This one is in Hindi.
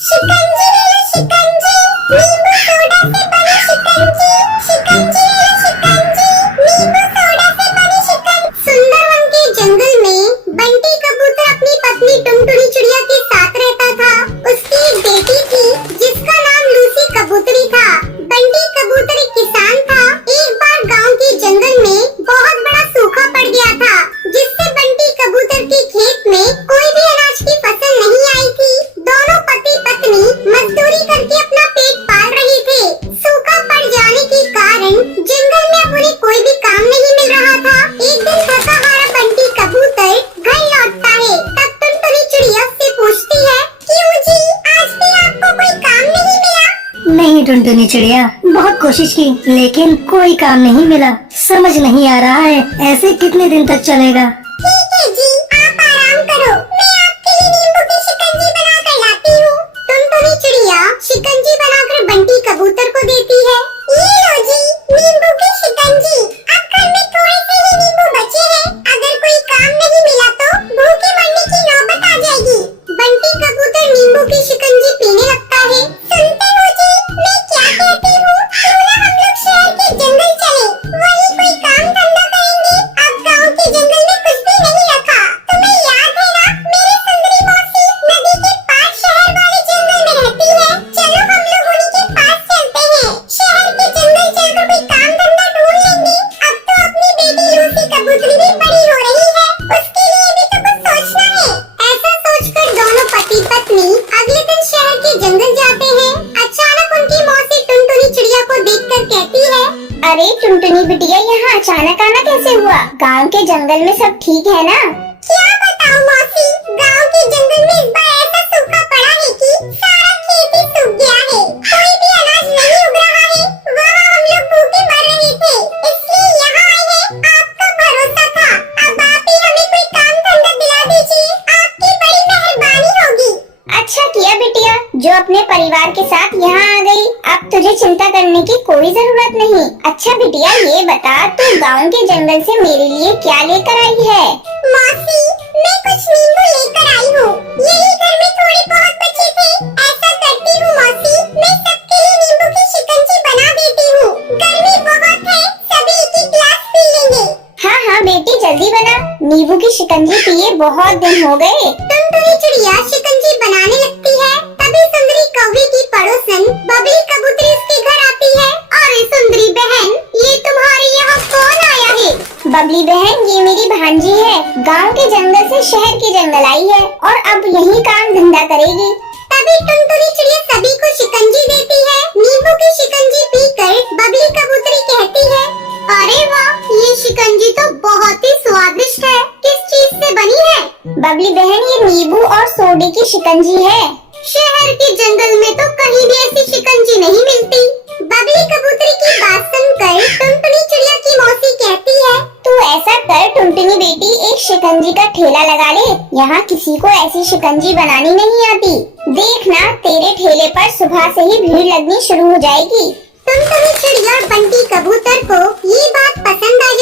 शिकंजी ले लो शिकंजी, नींबू सोडा से बनी शिकंजी। शिकंजी ले लो शिकंजी, नींबू सोडा से बनी शिकंजी। सुंदरवन के जंगल में बंटी कबूतर अपनी पत्नी टुनटुनी चिड़िया के साथ रहता था। उसकी एक बेटी थी जिसका नाम लूसी कबूतरी था। बंटी कबूतर एक किसान था। एक बार गांव के जंगल में बहुत बड़ा सूखा पड़ गया था, जिससे बंटी कबूतर के खेत में कोई भी अनाज की फसल नहीं आई थी। दोनों पति पत्नी मजदूरी करके अपना पेट पाल रहे थे। सूखा पड़ जाने के कारण जंगल में अब उन्हें कोई भी काम नहीं मिल रहा था। एक दिन थका हारा बंटी कबूतर घर लौटता है। तब टुनटुनी चिड़िया उससे पूछती है, क्यों जी, आज भी आपको कोई काम नहीं मिला? नहीं टुनटुनी चिड़िया, बहुत कोशिश की लेकिन कोई काम नहीं मिला। समझ नहीं आ रहा है ऐसे कितने दिन तक चलेगा। ठीक है जी, आप आराम करो, मैं आपके लिए नींबू की शिकंजी बना कर लाती हूँ। टुनटुनी चिड़िया शिकंजी बनाकर बंटी कबूतर को देती है। ये लो जी, नींबू की शिकंजी। अब घर में थोड़े से ही नींबू बचे हैं। अगर कोई काम नहीं मिला तो भूखे मरने की नौबत आ जाएगी। बंटी कबूतर नींबू की शिकंजी पीने लगता है। सुनते हो जी, मैं क्या कहती हूँ, क्यों ना हम लोग शहर के जंगल चले, वहीं कोई काम धंधा करेंगे। अब गाँव के जंगल में कुछ भी नहीं रखा। तुम्हें याद है ना, मेरी सुंदरी मौसी नदी के पास शहर वाले जंगल में रहती है। चलो हम लोग उन्हीं के पास चलते हैं। शहर के जंगल चलकर कोई काम धंधा ढूंढ लेंगे। अब तो अपनी बेटी लूसी कबूतरी भी बड़ी हो रही है, उसके लिए भी तो कुछ सोचना है। ऐसा सोचकर दोनों पति पत्नी अगले दिन शहर के जंगल जाते हैं। अचानक उनकी मौसी टुनटुनी चिड़िया को देखकर कहती है, अरे टुनटुनी बिटिया, यहाँ अचानक आना कैसे हुआ? गांव के जंगल में सब ठीक है ना? क्या बताऊं मौसी, गांव के जंगल में इस बार ऐसा सूखा पड़ा है कि सारा खेत ही सूख गया है। कोई भी अनाज नहीं उग रहा है। वहाँ हम लोग भूखे मर रहे थे, इसलिए यहाँ आए हैं। आपका भरोसा था, अब आप ही हमें कोई काम धंधा दिला दीजिए, आपकी बड़ी मेहरबानी होगी। अच्छा किया बिटिया, जो अपने परिवार के साथ यहाँ आ गई। अब तुझे चिंता करने की कोई जरूरत नहीं। अच्छा बिटिया, ये बता तू गांव के जंगल से मेरे लिए क्या लेकर आई है? मौसी, मैं कुछ नींबू लेकर आई हूँ। यही घर में थोड़े बहुत बचे थे। ऐसा करती हूँ मौसी, मैं सबके लिए नींबू की शिकंजी बना देती हूँ। गर्मी बहुत है, सभी एक एक गिलास पी लेंगे। हाँ हाँ बेटी, जल्दी बना। नींबू की शिकंजी पिए बहुत दिन हो गए। टुनटुनी चिड़िया शिकंजी बनाने लगती है। तभी सुंदरी कौवे की पड़ोसन बबली कबूतरी उसके घर आती है। अरे सुंदरी बहन, ये तुम्हारे यहाँ कौन आया है? बबली बहन, ये मेरी भांजी है। गांव के जंगल से शहर के जंगल आई है और अब यही काम धंधा करेगी। तभी टुनटुनी चिड़िया सभी को शिकंजी देती है। नींबू की शिकंजी पीकर बबली कबूतरी कहती है, अरे वाह, ये शिकंजी तो बहुत ही स्वादिष्ट है। किस चीज से बनी है? बबली बहन, ये नींबू और सोडे की शिकंजी है। शहर के जंगल में तो कहीं भी ऐसी शिकंजी नहीं मिलती। बबली कबूतरी की बात सुनकर टुनटुनी चिड़िया की मौसी कहती है, तू ऐसा कर टुनटुनी बेटी, एक शिकंजी का ठेला लगा ले। यहाँ किसी को ऐसी शिकंजी बनानी नहीं आती। देखना, तेरे ठेले पर सुबह से ही भीड़ लगनी शुरू हो जाएगी। टुनटुनी चिड़िया और बंटी कबूतर को ये बात पसंद आ